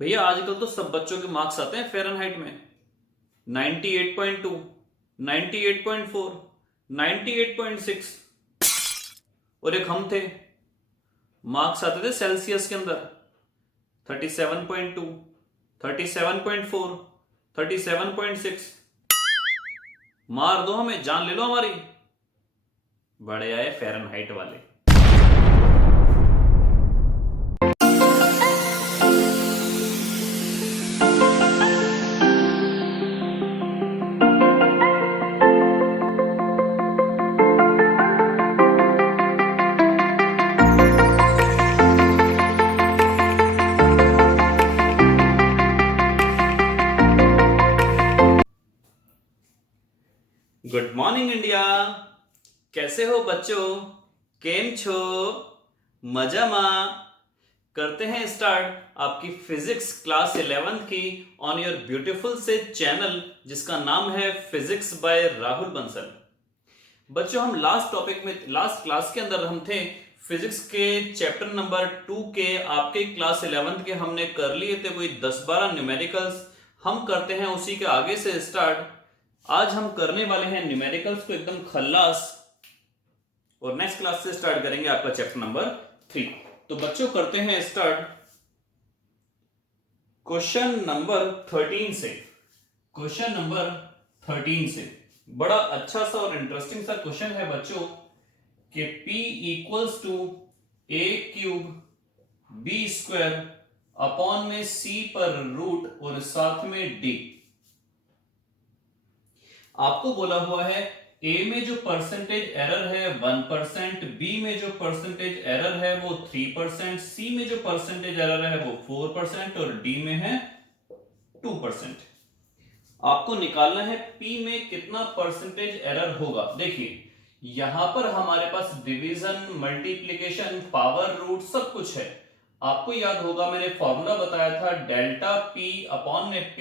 भैया आजकल तो सब बच्चों के मार्क्स आते हैं फ़ारेनहाइट में। 98.2, 98.4, 98.6। और एक हम थे, मार्क्स आते थे सेल्सियस के अंदर 37.2, 37.4, 37.6। मार दो हमें, जान ले लो हमारी। बड़े आए फ़ारेनहाइट वाले। Good morning India. कैसे हो बच्चों? केम छो? मजामा? करते हैं स्टार्ट आपकी फिजिक्स क्लास 11th की ऑन योर ब्यूटीफुल से चैनल जिसका नाम है फिजिक्स बाय राहुल बंसल। बच्चों हम लास्ट क्लास के अंदर हम थे फिजिक्स के चैप्टर नंबर 2 के आपके क्लास 11th के हमने कर लिए थे कोई 10-12 न्यूमेरिकल्स। हम करते हैं उसी के आगे से स्टार्ट। आज हम करने वाले हैं न्यूमेरिकल्स को एकदम खल्लास, और नेक्स्ट क्लास से स्टार्ट करेंगे आपका चैप्टर नंबर 3। तो बच्चों करते हैं स्टार्ट क्वेश्चन नंबर 13 से। क्वेश्चन नंबर 13 से बड़ा अच्छा सा और इंटरेस्टिंग सा क्वेश्चन है बच्चों कि P equals to a cube b square upon में C पर रूट और साथ में D। आपको बोला हुआ है A में जो परसेंटेज एरर है 1%, B में जो परसेंटेज एरर है वो 3%, C में जो परसेंटेज एरर है वो 4% और D में है 2%। आपको निकालना है P में कितना परसेंटेज एरर होगा। देखिए यहां पर हमारे पास डिवीजन, मल्टीप्लिकेशन, पावर, रूट सब कुछ है। आपको याद होगा मैंने फॉर्मूला बताया था डेल्टा P अपॉन में P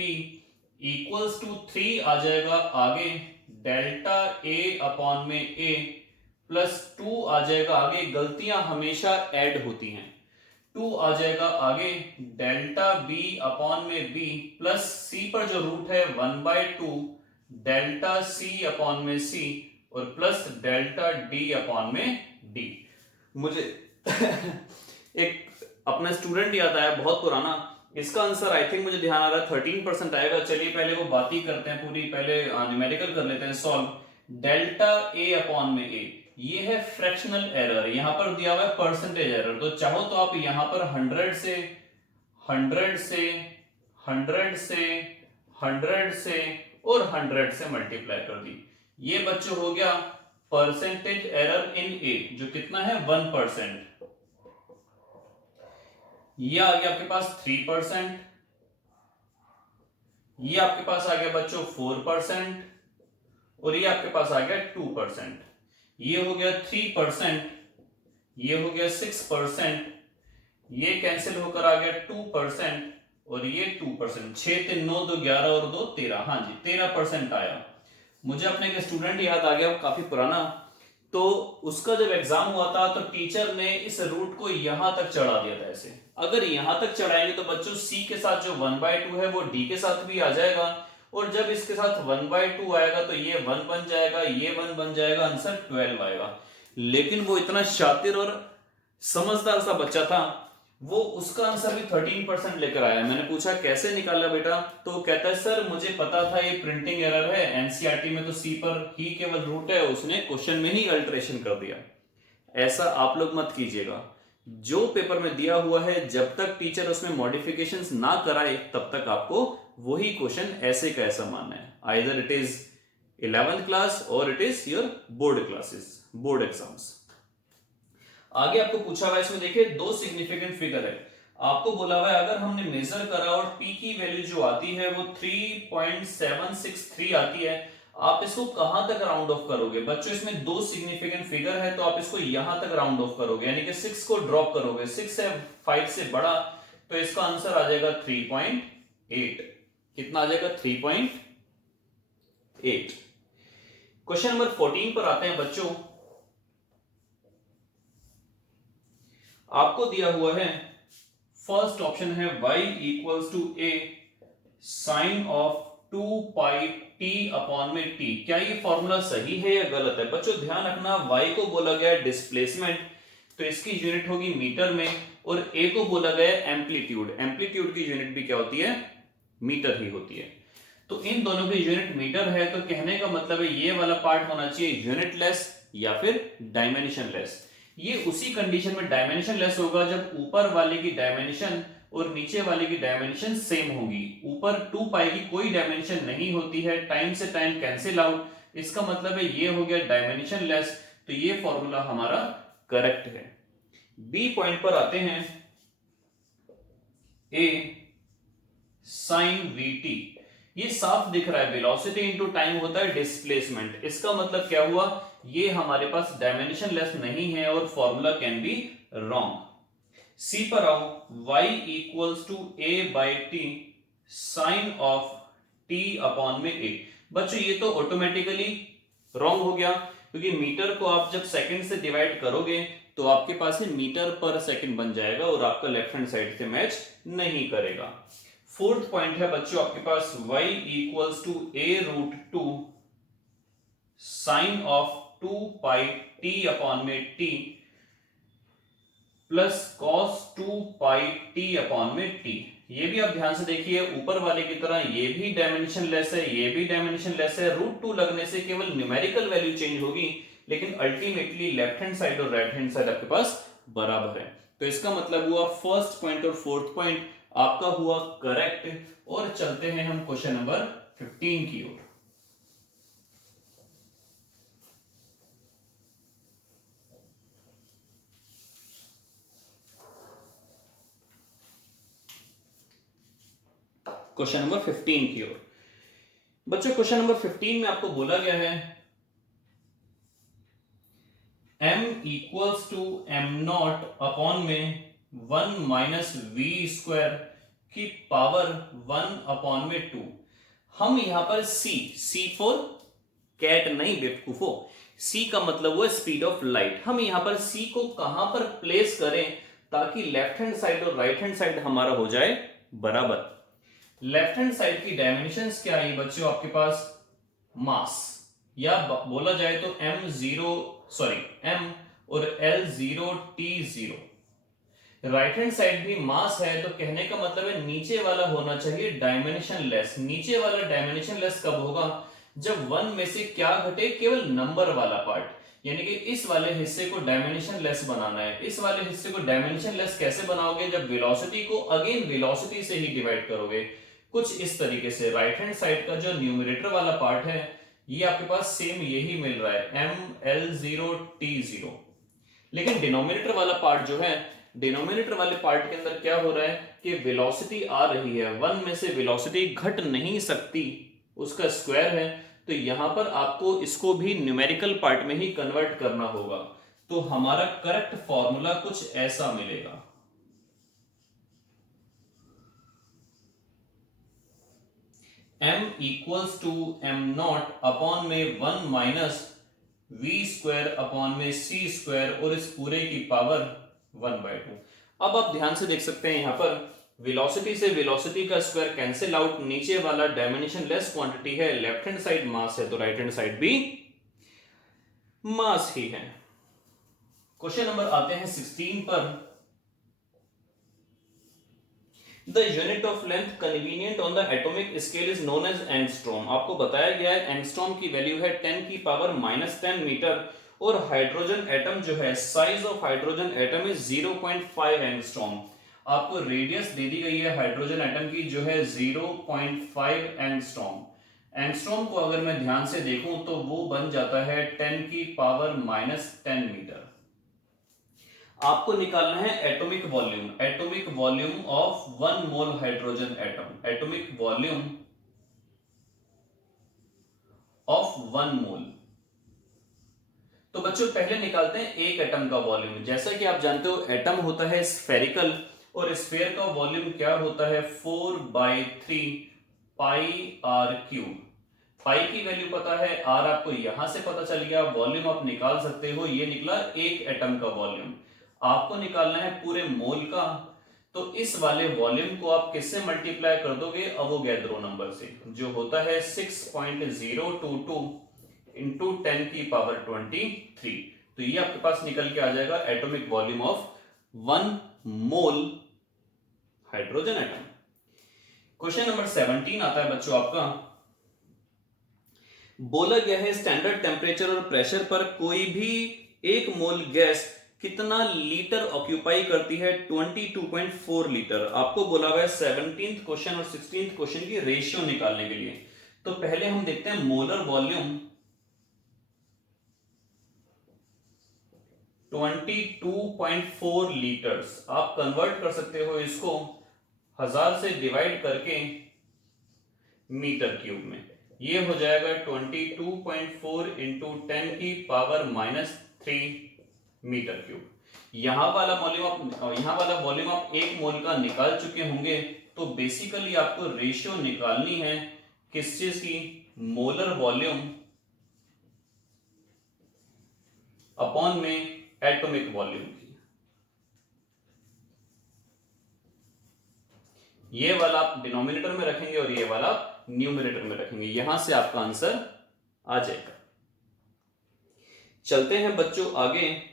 इक्वल्स टू 3 आ जाएगा आगे डेल्टा A अपॉन में A प्लस 2 आ जाएगा आगे। गलतियां हमेशा ऐड होती हैं। 2 आ जाएगा आगे डेल्टा B अपॉन में B प्लस C पर जो रूट है 1/2 डेल्टा C अपॉन में C और प्लस डेल्टा D अपॉन में D। मुझे एक अपना स्टूडेंट याद आया बहुत पुराना। इसका आंसर आई थिंक मुझे ध्यान आ रहा है 13% आएगा। चलिए पहले वो बात ही करते हैं पूरी, पहले न्यूमेरिकल कर लेते हैं सॉल्व। डेल्टा A अपॉन में A ये है फ्रैक्शनल एरर, यहां पर दिया हुआ है परसेंटेज एरर। तो चाहो तो आप यहां पर 100 से 100 से 100 से 100 से और 100 से मल्टीप्लाई कर दी। ये बच्चों हो गया परसेंटेज एरर इन A जो कितना है 1%। ये आ गया आपके पास 3%, ये आपके पास आ गया बच्चों 4% और ये आपके पास आ गया 2%। ये हो गया 3%, ये हो गया 6%, ये कैंसिल होकर आ गया 2% और ये 2%। 6 3 9 2 11 और 2 13। हाँ जी 13% आया। मुझे अपने एक स्टूडेंट याद आ गया काफी पुराना। तो उसका जब एग्जाम हुआ था तो टीचर ने इस रूट को यहां तक चढ़ा दिया था ऐसे। अगर यहां तक चढ़ाएंगे तो बच्चों C के साथ जो 1/2 है वो D के साथ भी आ जाएगा, और जब इसके साथ 1/2 आएगा तो ये 1 बन जाएगा, ये 1 बन जाएगा, आंसर 12 आएगा। लेकिन वो इतना शातिर और समझदार सा बच्चा था, वो उसका आंसर भी 13% लेकर आया। मैंने पूछा कैसे निकाला बेटा, तो कहता है सर मुझे पता था ये प्रिंटिंग एरर है, एनसीईआरटी में तो सी पर ही केवल रूट है, उसने क्वेश्चन में ही अल्टरेशन कर दिया। ऐसा आप लोग मत कीजिएगा। जो पेपर में दिया हुआ है जब तक टीचर उसमें मॉडिफिकेशंस ना कराए तब तक आपको वही क्वेश्चन ऐसे का ऐसा मानना है। Either it is 11th class और it is your board classes, board exams. आगे आपको पूछा हुआ है इसमें देखिए दो सिग्निफिकेंट फिगर है। आपको बोला हुआ है अगर हमने मेजर करा और P की वैल्यू जो आती है वो 3.763 आती है, आप इसको कहां तक राउंड ऑफ करोगे। बच्चों इसमें दो सिग्निफिकेंट फिगर है तो आप इसको यहां तक राउंड ऑफ करोगे, यानी कि 6 को ड्रॉप करोगे। 6 है 5 से बड़ा, तो इसका आंसर आ जाएगा 3.8। कितना आ जाएगा 3.8। क्वेश्चन नंबर 14 पर आते हैं बच्चों। आपको दिया हुआ है फर्स्ट ऑप्शन है y equals to a sine of 2 pi t upon में t। क्या ये फॉर्मूला सही है या गलत है? बच्चों ध्यान रखना, y को बोला गया है डिस्प्लेसमेंट, तो इसकी यूनिट होगी मीटर में, और a को बोला गया है एम्पलीट्यूड। एम्पलीट्यूड की यूनिट भी क्या होती है? मीटर ही होती है। तो इन दोनों की यूनिट मीटर है, तो कहने का मतलब है ये वाला पार्ट होना चाहिए यूनिटलेस या फिर डायमेंशनलेस। ये उसी कंडीशन में डायमेंशनलेस होगा जब ऊपर वाले की डायमेंशन और नीचे वाले की डायमेंशन सेम होगी। ऊपर 2 पाई की कोई डायमेंशन नहीं होती है, टाइम से टाइम कैंसिल आउट, इसका मतलब है ये हो गया डायमेंशनलेस, तो ये फॉर्मूला हमारा करेक्ट है। बी पॉइंट पर आते हैं, ए साइन वीटी, ये साफ दिख रहा है वेलोसिटी इनटू टाइम होता है डिस्प्लेसमेंट। इसका मतलब क्या हुआ? ये हमारे पास डायमेंशनलेस नहीं है और formula can be wrong. C पर आओ, y equals to a by t sine of t upon में a। बच्चों ये तो ऑटोमेटिकली रॉन्ग हो गया, क्योंकि मीटर को आप जब सेकंड से डिवाइड करोगे तो आपके पास है मीटर पर सेकंड बन जाएगा और आपका लेफ्ट हैंड साइड से मैच नहीं करेगा। फोर्थ पॉइंट है बच्चों आपके पास y equals to a root 2 sine of 2 pi t upon में t plus cos 2 pi t upon में t। ये भी आप ध्यान से देखिए, ऊपर वाले की तरह ये भी डायमेंशनलेस है, ये भी डायमेंशनलेस है। रूट 2 लगने से केवल न्यूमेरिकल वैल्यू चेंज होगी, लेकिन अल्टीमेटली लेफ्ट हैंड साइड और राइट हैंड साइड आपके पास बराबर है। तो इसका मतलब हुआ फर्स्ट पॉइंट और फोर्थ पॉइंट आपका हुआ करेक्ट। और चलते हैं हम क्वेश्चन नंबर 15 की ओर। क्वेश्चन नंबर 15 की ओर। बच्चों क्वेश्चन नंबर 15 में आपको बोला गया है m equals to m naught upon में 1 माइनस वी स्क्वायर की पावर 1 अपॉन में 2। हम यहां पर c फॉर कैट नहीं बेवकूफो, c का मतलब वो स्पीड ऑफ लाइट। हम यहां पर c को कहां पर प्लेस करें ताकि लेफ्ट हैंड साइड और राइट हैंड साइड हमारा हो जाए बराबर। लेफ्ट हैंड साइड की डायमेंशंस क्या है बच्चों आपके पास? मास, या बोला जाए तो m और L0 T0। Right hand side भी मास है, तो कहने का मतलब है नीचे वाला होना चाहिए डायमेंशनलेस। नीचे वाला डायमेंशनलेस कब होगा? जब 1 में से क्या घटे? केवल नंबर वाला पार्ट। यानी कि इस वाले हिस्से को डायमेंशनलेस बनाना है। इस वाले हिस्से को डायमेंशनलेस कैसे बनाओगे? जब वेलोसिटी को अगेन वेलोसिटी से ही डिवाइड करोगे, कुछ इस तरीके से। राइट हैंड साइड का जो न्यूमरेटर वाला पार्ट है ये आपके पास सेम यही मिल रहा है ML0 T0, लेकिन डिनोमिनेटर वाला पार्ट जो है, डिनोमिनेटर वाले पार्ट के अंदर क्या हो रहा है कि वेलोसिटी आ रही है, 1 में से वेलोसिटी घट नहीं सकती, उसका स्क्वायर है। तो यहां पर आपको इसको भी न्यूमेरिकल पार्ट में ही कन्वर्ट करना होगा। तो हमारा करेक्ट फॉर्मूला कुछ ऐसा मिलेगा, m equals to m naught upon में 1 माइनस वी स्क्वायर अपॉन में सी स्क्वायर और इस पूरे की पावर 1/2। अब आप ध्यान से देख सकते हैं यहां पर वेलोसिटी से वेलोसिटी का स्क्वायर कैंसिल आउट, नीचे वाला डायमेंशनलेस क्वांटिटी है, लेफ्ट हैंड साइड मास है, तो राइट हैंड साइड भी मास ही है। क्वेश्चन नंबर आते हैं 16 पर। The unit of length convenient on the atomic scale is known as angstrom. आपको बताया गया है एंगस्ट्रॉम की वैल्यू है 10 की पावर -10 मीटर, और हाइड्रोजन एटम जो है, size of hydrogen atom is 0.5 angstrom. आपको रेडियस दे दी गई है हाइड्रोजन एटम की जो है 0.5 एंगस्ट्रॉम। एंगस्ट्रॉम को अगर मैं ध्यान से देखूं तो वो बन जाता है 10 की पावर -10 मीटर। आपको निकालना है atomic volume of 1 mole hydrogen atom. Atomic volume of 1 मोल। तो बच्चों पहले निकालते हैं एक एटम का वॉल्यूम। जैसा कि आप जानते हो एटम होता है स्फेरिकल, और स्फेयर का वॉल्यूम क्या होता है? 4/3 पाई r क्यूब। पाई की वैल्यू पता है, r आपको यहां से पता चल गया, वॉल्यूम आप निकाल सकते हो। ये निकला एक एटम का वॉल्यूम। आपको निकालना है पूरे मोल का, तो तो इस वाले वॉल्यूम को आप किससे मल्टीप्लाई कर दोगे, अवोगैड्रो नंबर से, जो होता है 6.022 इंटू 10⁻23। तो ये आपके पास निकल के आ जाएगा atomic volume of 1 mole hydrogen atom. Question number 17 आता है बच्चों आपका, बोला गया है स्टैंडर्ड टेम्परेचर और प्रेशर पर कोई भी एक मोल गैस कितना लीटर ऑक्यूपाई करती है, 22.4 लीटर। आपको बोला हुआ है 17th क्वेश्चन और 16th क्वेश्चन की रेशियो निकालने के लिए। तो पहले हम देखते हैं मोलर वॉल्यूम 22.4 लीटर्स। आप कन्वर्ट कर सकते हो इसको 1000 से डिवाइड करके मीटर क्यूब में। ये हो जाएगा 22.4 इंटू 10⁻³ मीटर क्यूब। यहां वाला वॉल्यूम आप एक मोल का निकाल चुके होंगे। तो बेसिकली आपको रेशियो निकालनी है किस चीज की, मोलर वॉल्यूम अपॉन में एटॉमिक वॉल्यूम की। ये वाला आप डिनोमिनेटर में रखेंगे और ये वाला न्यूमरेटर में रखेंगे। यहां से आपका आंसर आ जाएगा। चलते हैं बच्चों आगे।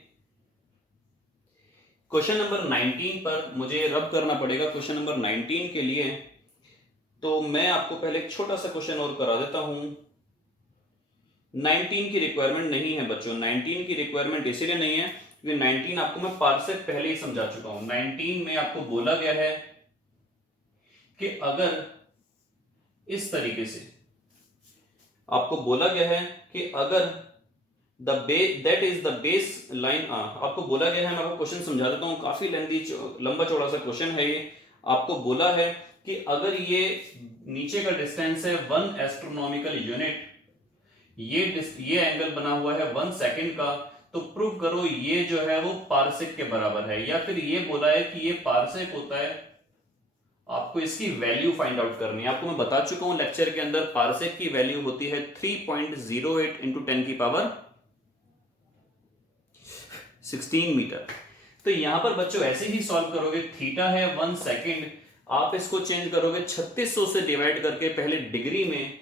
क्वेश्चन नंबर 19 पर मुझे रब करना पड़ेगा। क्वेश्चन नंबर 19 के लिए तो मैं आपको पहले एक छोटा सा क्वेश्चन और करा देता हूं। 19 की रिक्वायरमेंट नहीं है बच्चों। 19 की रिक्वायरमेंट इसीलिए नहीं है क्योंकि 19 आपको मैं पार्सेक पहले ही समझा चुका हूं। 19 में आपको बोला गया है कि अगर इस तरीके से आपको बोला गया है कि अगर that is the base line, आपको बोला गया है, मैं आपको क्वेश्चन समझा देता हूं, काफी लंबा चौड़ा सा क्वेश्चन है ये। आपको बोला है कि अगर ये नीचे का डिस्टेंस है 1 एस्ट्रोनॉमिकल यूनिट, ये एंगल बना हुआ है 1 सेकंड का, तो प्रूव करो ये जो है वो पार्सेक के बराबर है। या फिर ये बोला है कि ये पार्सेक होता है, आपको इसकी वैल्यू फाइंड आउट करनी है। आपको मैं बता चुका हूं लेक्चर के अंदर, पार्सेक की वैल्यू होती है 3.08 इंटू 10⁻16 मीटर। तो यहां पर बच्चों ऐसे ही सॉल्व करोगे। थीटा है 1 सेकंड, आप इसको चेंज करोगे 3600 से डिवाइड करके, पहले डिग्री में।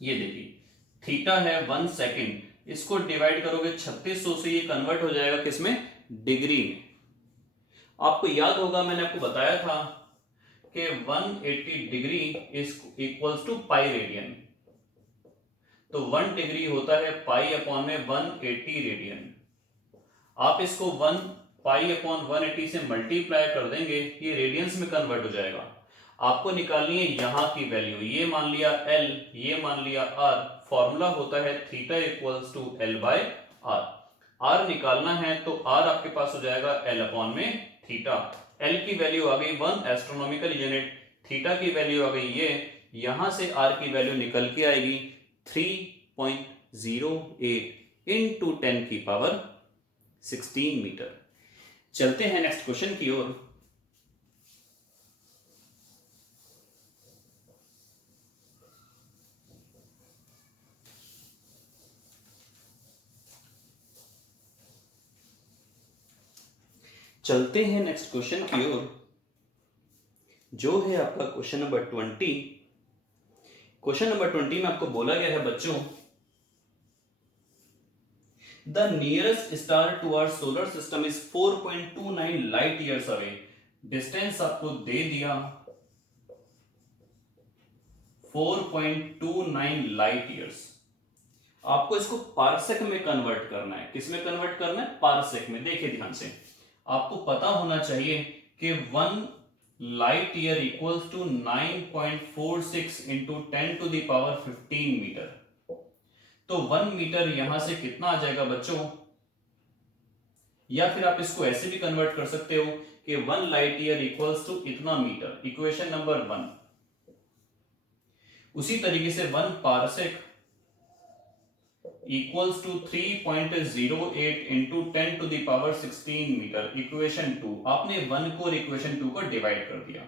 ये देखिए थीटा है 1 सेकंड, इसको डिवाइड करोगे 3600 से, ये कन्वर्ट हो जाएगा किसमें, डिग्री में। आपको याद होगा मैंने आपको बताया था कि 180 degree is equals to pi radian. तो 1 डिग्री होता है पाई अपॉन में 180 रेडियन। आप इसको 1 पाई अपॉन 180 से मल्टीप्लाई कर देंगे, ये रेडियंस में कन्वर्ट हो जाएगा। आपको निकालनी है यहां की वैल्यू। ये मान लिया L, ये मान लिया R। फॉर्मूला होता है theta equals to L/R। R निकालना है तो R आपके पास हो जाएगा L अपॉन में थीटा। L की वैल्यू आ गई 1 एस्ट्रोनॉमिकल यूनिट, थीटा की वैल्यू आ गई ये, यहां से R की वैल्यू निकल के आएगी 3.08 इंटू 10⁻16 मीटर। चलते हैं नेक्स्ट क्वेश्चन की ओर। चलते हैं नेक्स्ट क्वेश्चन की ओर, जो है आपका क्वेश्चन नंबर 20। क्वेश्चन नंबर 20 में आपको बोला गया है बच्चों, the nearest star to our solar system is 4.29 light years away. Distance आपको दे दिया 4.29 लाइट ईयर्स। आपको इसको पार्सेक में कन्वर्ट करना है। किस में कन्वर्ट करना है, पार्सेक में। देखिए ध्यान से, आपको पता होना चाहिए कि 1 light year equals to 9.46 into 10⁻15 metre. तो 1 मीटर यहां से कितना आ जाएगा बच्चों, या फिर आप इसको ऐसे भी कन्वर्ट कर सकते हो कि 1 लाइट ईयर इक्वल्स टू इतना मीटर, इक्वेशन नंबर 1। उसी तरीके से 1 parsec equals to 3.08 into 10⁻16 metre, equation 2। आपने 1 को और इक्वेशन 2 को डिवाइड कर दिया,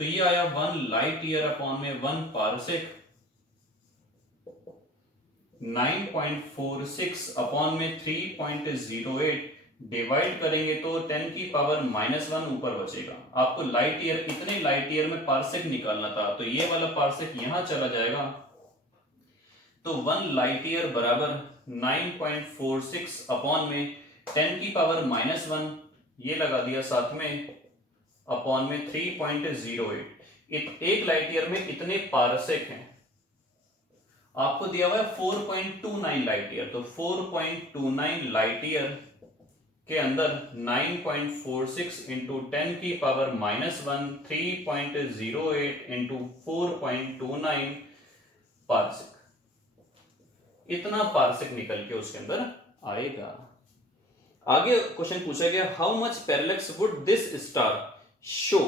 तो ये आया 1 लाइट ईयर अपॉन में 1 पार्सेक, 9.46 अपॉन में 3.08 डिवाइड करेंगे तो 10 की पावर -1 ऊपर बचेगा। आपको लाइट ईयर, इतने लाइट ईयर में पार्सेक निकालना था, तो ये वाला पार्सेक यहां चला जाएगा। तो 1 लाइट ईयर बराबर 9.46 अपॉन में 10 की पावर -1 ये लगा दिया साथ में, अपॉन में 3.08। एक लाइट ईयर में इतने पार्सेक हैं। आपको दिया हुआ है 4.29 लाइट ईयर, तो 4.29 लाइट ईयर के अंदर 9.46 इंटू 10 की पावर -1 3.08 इंटू 4.29 पार्सेक, इतना पार्सेक निकल के उसके अंदर आएगा। आगे क्वेश्चन पूछा गया, how much parallax would this star show,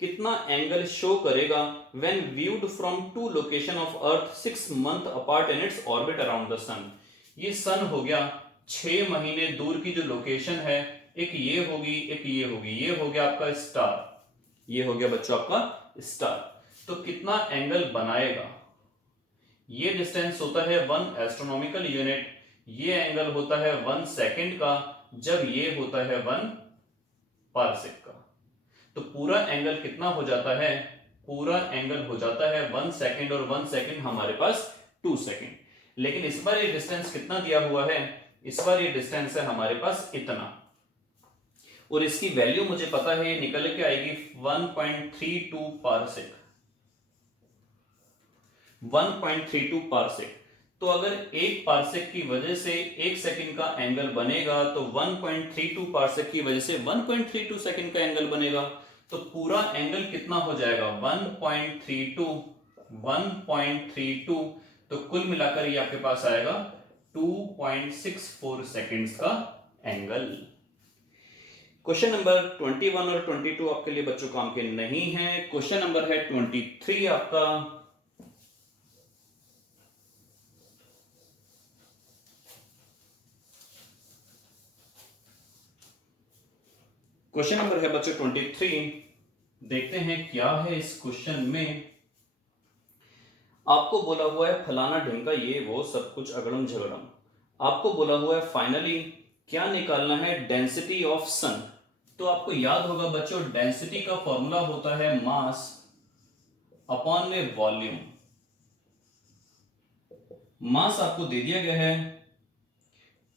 कितना एंगल शो करेगा when viewed from two location of earth 6 month apart in its orbit around the sun. ये सन हो गया 6 महीने दूर की जो लोकेशन है, एक ये होगी, एक ये होगी, ये हो गया आपका स्टार, ये हो गया बच्चों आपका स्टार। तो कितना एंगल बनाएगा, ये डिस्टेंस होता है 1 एस्ट्रोनॉमिकल यूनिट, ये एंगल होता है 1 सेकंड का, जब ये होता है 1 पार्सेक का। तो पूरा एंगल कितना हो जाता है, पूरा एंगल हो जाता है 1 सेकंड, और 1 सेकंड हमारे पास 2 सेकंड। लेकिन इस बार ये डिस्टेंस कितना दिया हुआ है, इस बार ये डिस्टेंस है हमारे पास इतना, और इसकी वैल्यू मुझे पता है, ये निकल के आएगी 1.32 पार्सेक, 1.32 पार्सेक। तो अगर एक पार्सेक की वजह से 1 सेकंड का एंगल बनेगा, तो 1.32 पार्सेक की वजह से 1.32 सेकंड का एंगल बनेगा। तो पूरा एंगल कितना हो जाएगा 1.32, तो कुल मिलाकर ये आपके पास आएगा 2.64 सेकंड्स का एंगल। क्वेश्चन नंबर 21 और 22 आपके लिए बच्चों काम के नहीं है। क्वेश्चन नंबर है 23 आपका। क्वेश्चन नंबर है बच्चों 23। देखते हैं क्या है इस क्वेश्चन में। आपको बोला हुआ है फलाना ढिमका ये वो सब कुछ अगड़म झगड़म। आपको बोला हुआ है फाइनली क्या निकालना है, डेंसिटी ऑफ सन। तो आपको याद होगा बच्चों, डेंसिटी का फॉर्मूला होता है मास अपॉन में वॉल्यूम। मास आपको दे दिया गया है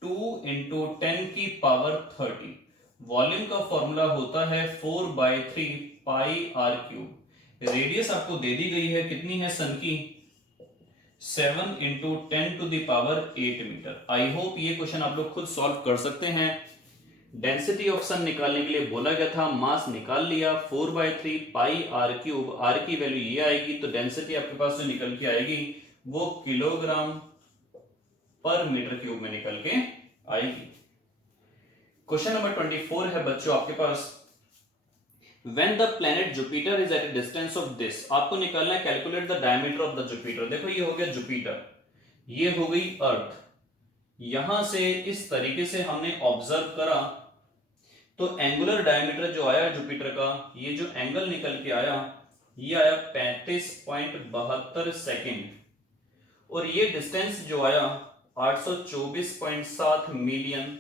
2 इंटू 10 की पावर 30। वॉल्यूम का फॉर्मूला होता है 4/3 पाई आर क्यूब। रेडियस आपको दे दी गई है, कितनी है सन की, 7 into 10 to the power 8 metre. I hope ये क्वेश्चन आप लोग खुद सॉल्व कर सकते हैं। डेंसिटी ऑफ सन निकालने के लिए बोला गया था, मास निकाल लिया 4/3 पाई आर क्यूब। आर की वैल्यू ये आएगी, तो डेंसिटी आपके पास जो निकल के आएगी वो किलोग्राम पर मीटर क्यूब में निकल के आएगी। क्वेश्चन नंबर 24 है बच्चों आपके पास, When the planet Jupiter is at a distance of this, आपको निकालना है calculate the diameter of the Jupiter. देखो ये हो गया जुपिटर, ये हो गई अर्थ। यहां से इस तरीके से हमने ऑब्जर्व करा, तो एंगुलर डायमीटर जो आया जुपिटर का, ये जो एंगल निकल के आया ये आया 35.72 सेकेंड, और ये डिस्टेंस जो आया 824.7 मिलियन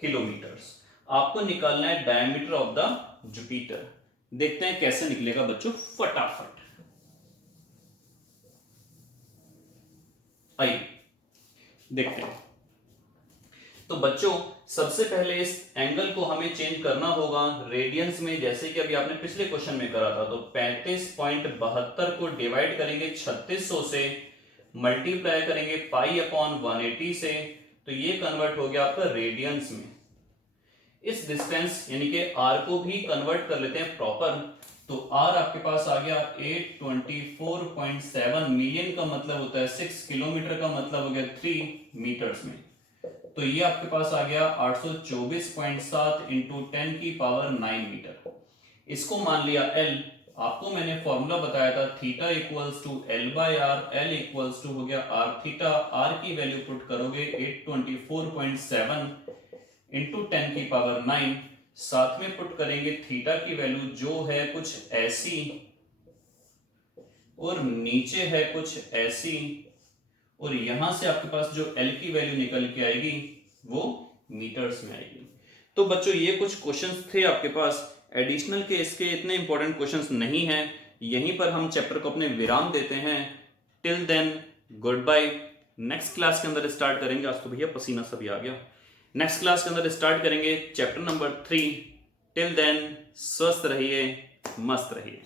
किलोमीटर्स। आपको निकालना है डायमीटर ऑफ द जुपिटर। देखते हैं कैसे निकलेगा बच्चों, फटाफट आइए देखते हैं। तो बच्चों सबसे पहले इस एंगल को हमें चेंज करना होगा रेडियंस में, जैसे कि अभी आपने पिछले क्वेश्चन में करा था। तो 35.72 को डिवाइड करेंगे 3600 से, मल्टीप्लाई करेंगे पाई अपॉन 180 से, तो ये कन्वर्ट हो गया आपका रेडियंस में। इस डिस्टेंस यानी कि आर को भी कन्वर्ट कर लेते हैं प्रॉपर, तो आर आपके पास आ गया 824.7 मिलियन का मतलब होता है 6 किलोमीटर का मतलब हो गया 3 मीटर्स में। तो ये आपके पास आ गया 824.7 इंटू 10 की पावर 9 मीटर। इसको मान लिया L। आपको मैंने फॉर्मूला बताया था theta equals to L by r, L equals to हो गया आर थीटा। आर की वैल्यू पुट करोगे 824.7 इंटू 10 की पावर 9, साथ में पुट करेंगे थीटा की वैल्यू जो है कुछ ऐसी और नीचे है कुछ ऐसी, और यहां से आपके पास जो L की वैल्यू निकल के आएगी वो मीटर्स में आएगी। तो बच्चों ये कुछ क्वेश्चंस थे आपके पास, एडिशनल के इसके इतने इंपॉर्टेंट क्वेश्चंस नहीं हैं। यहीं पर हम चैप्टर को अपने विराम देते हैं। Till then good bye. Next class के अंदर स्टार्ट करेंगे, आज तो भैया पसीना सभी आ गया। नेक्स्ट क्लास के अंदर स्टार्ट करेंगे चैप्टर नंबर 3। टिल देन स्वस्थ रहिए, मस्त रहिए।